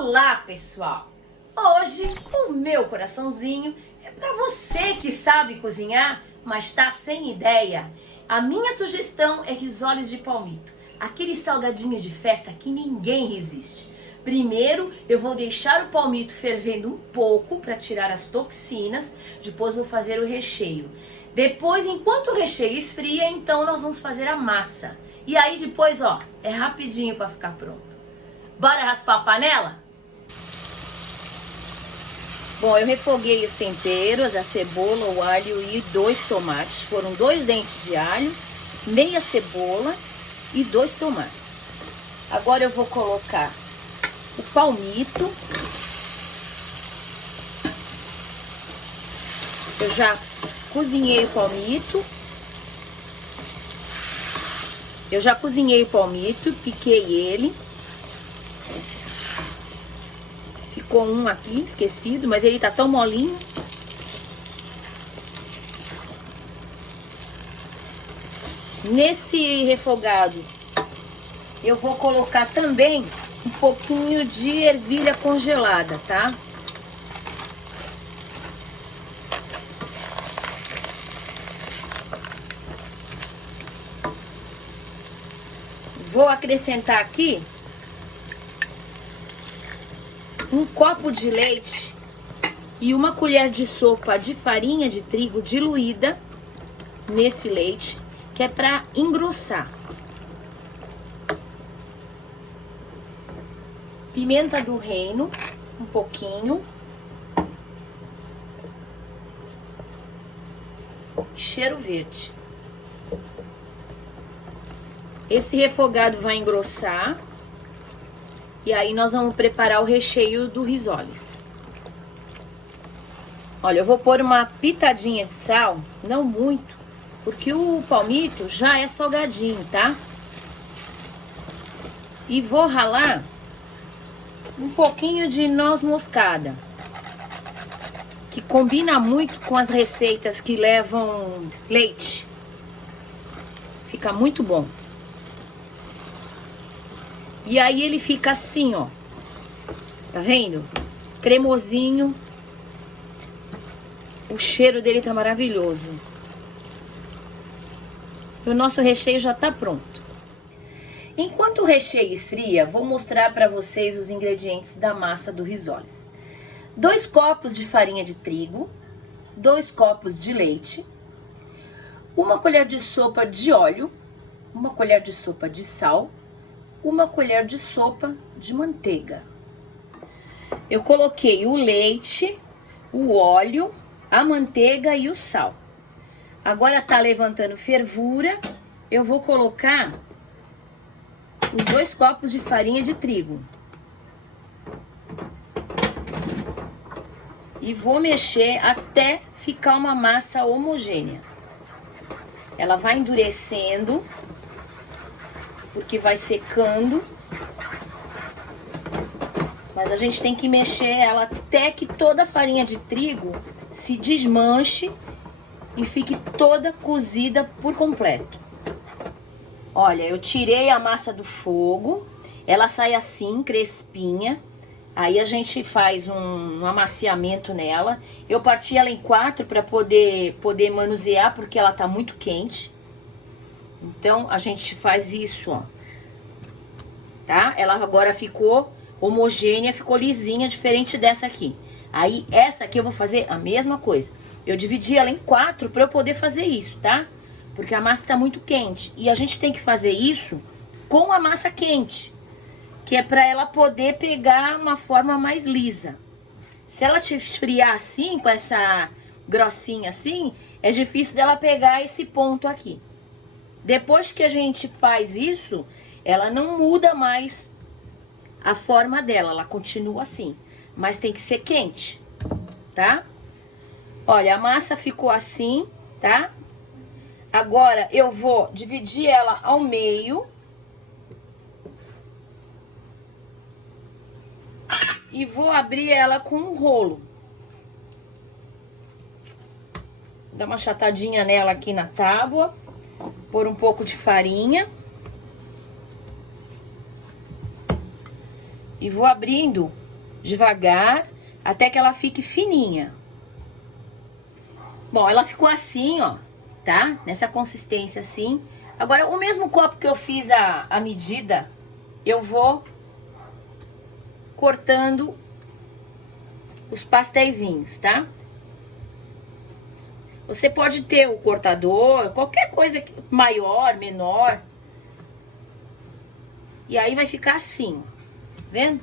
Olá, pessoal! Hoje o meu coraçãozinho é para você que sabe cozinhar, mas tá sem ideia. A minha sugestão é risoles de palmito, aquele salgadinho de festa que ninguém resiste. Primeiro eu vou deixar o palmito fervendo um pouco para tirar as toxinas, depois vou fazer o recheio. Depois, enquanto o recheio esfria, então nós vamos fazer a massa. E aí depois, ó, é rapidinho para ficar pronto. Bora raspar a panela? Bom, eu refoguei os temperos, a cebola, o alho e 2 tomates. Foram 2 dentes de alho, meia cebola e 2 tomates. Agora eu vou colocar o palmito. Eu já cozinhei o palmito. Piquei ele. Ficou um aqui, esquecido, mas ele tá tão molinho. Nesse refogado, eu vou colocar também um pouquinho de ervilha congelada, tá? Vou acrescentar aqui um copo de leite e uma colher de sopa de farinha de trigo diluída nesse leite, que é para engrossar. Pimenta do reino, um pouquinho. Cheiro verde. Esse refogado vai engrossar. E aí nós vamos preparar o recheio do risoles. Olha, eu vou pôr uma pitadinha de sal, não muito, porque o palmito já é salgadinho, tá? E vou ralar um pouquinho de noz moscada, que combina muito com as receitas que levam leite. Fica muito bom. E aí ele fica assim, ó. Tá vendo? Cremosinho. O cheiro dele tá maravilhoso. O nosso recheio já tá pronto. Enquanto o recheio esfria, vou mostrar para vocês os ingredientes da massa do risoles. 2 copos de farinha de trigo, 2 copos de leite, 1 colher de sopa de óleo, 1 colher de sopa de sal, 1 colher de sopa de manteiga. Eu coloquei o leite, o óleo, a manteiga e o sal. Agora tá levantando fervura, eu vou colocar os 2 copos de farinha de trigo. E vou mexer até ficar uma massa homogênea. Ela vai endurecendo, porque vai secando, mas a gente tem que mexer ela até que toda a farinha de trigo se desmanche e fique toda cozida por completo. Olha, eu tirei a massa do fogo, ela sai assim, crespinha, aí a gente faz um amaciamento nela. Eu parti ela em 4 para poder manusear, porque ela tá muito quente. Então, a gente faz isso, ó. Tá? Ela agora ficou homogênea, ficou lisinha, diferente dessa aqui. Aí, essa aqui eu vou fazer a mesma coisa. Eu dividi ela em 4 para eu poder fazer isso, tá? Porque a massa tá muito quente. E a gente tem que fazer isso com a massa quente, que é para ela poder pegar uma forma mais lisa. Se ela te esfriar assim, com essa grossinha assim, é difícil dela pegar esse ponto aqui. Depois que a gente faz isso, ela não muda mais a forma dela, ela continua assim, mas tem que ser quente, tá? Olha, a massa ficou assim, tá? Agora eu vou dividir ela ao meio e vou abrir ela com um rolo. Dá uma achatadinha nela aqui na tábua. Pôr um pouco de farinha. E vou abrindo devagar, até que ela fique fininha. Bom, ela ficou assim, ó, tá? Nessa consistência assim. Agora, o mesmo copo que eu fiz a medida, eu vou cortando os pasteizinhos, tá? Você pode ter o cortador, qualquer coisa maior, menor. E aí vai ficar assim, vendo?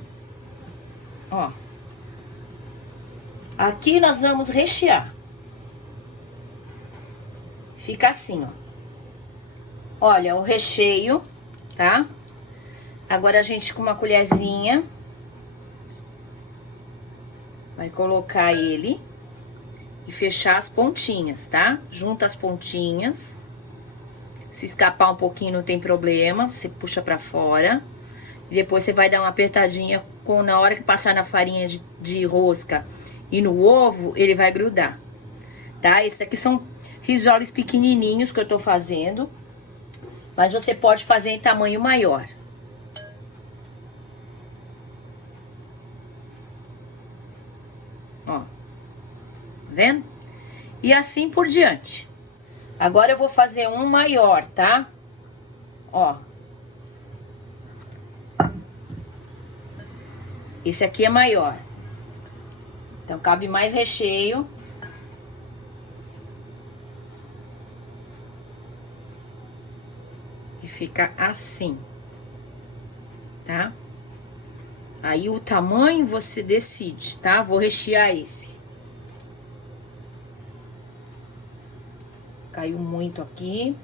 Ó. Aqui nós vamos rechear. Fica assim, ó. Olha, o recheio, tá? Agora a gente com uma colherzinha vai colocar ele e fechar as pontinhas, tá? Junta as pontinhas. Se escapar um pouquinho não tem problema, você puxa pra fora. E depois você vai dar uma apertadinha na hora que passar na farinha de rosca e no ovo, ele vai grudar, tá? Esses aqui são risoles pequenininhos que eu tô fazendo, mas você pode fazer em tamanho maior. Ó, vendo? E assim por diante. Agora eu vou fazer um maior, tá? Ó. Esse aqui é maior. Então, cabe mais recheio. E fica assim, tá? Aí, o tamanho você decide, tá? Vou rechear esse. Caiu muito aqui.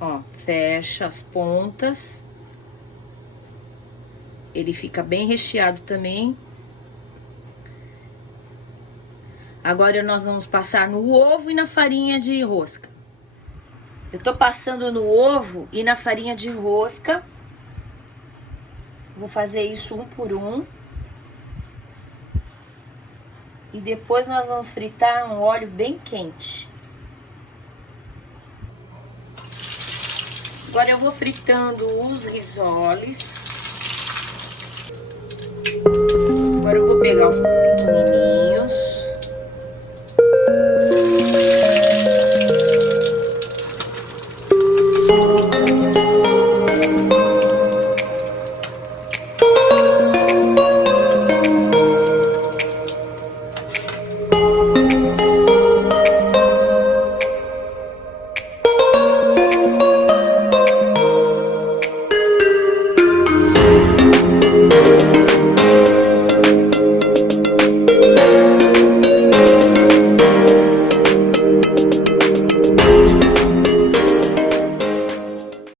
Ó, fecha as pontas. Ele fica bem recheado também. Agora nós vamos passar no ovo e na farinha de rosca. Eu tô passando no ovo e na farinha de rosca. Vou fazer isso um por um. E depois nós vamos fritar no óleo bem quente. Agora eu vou fritando os risoles. Agora eu vou pegar os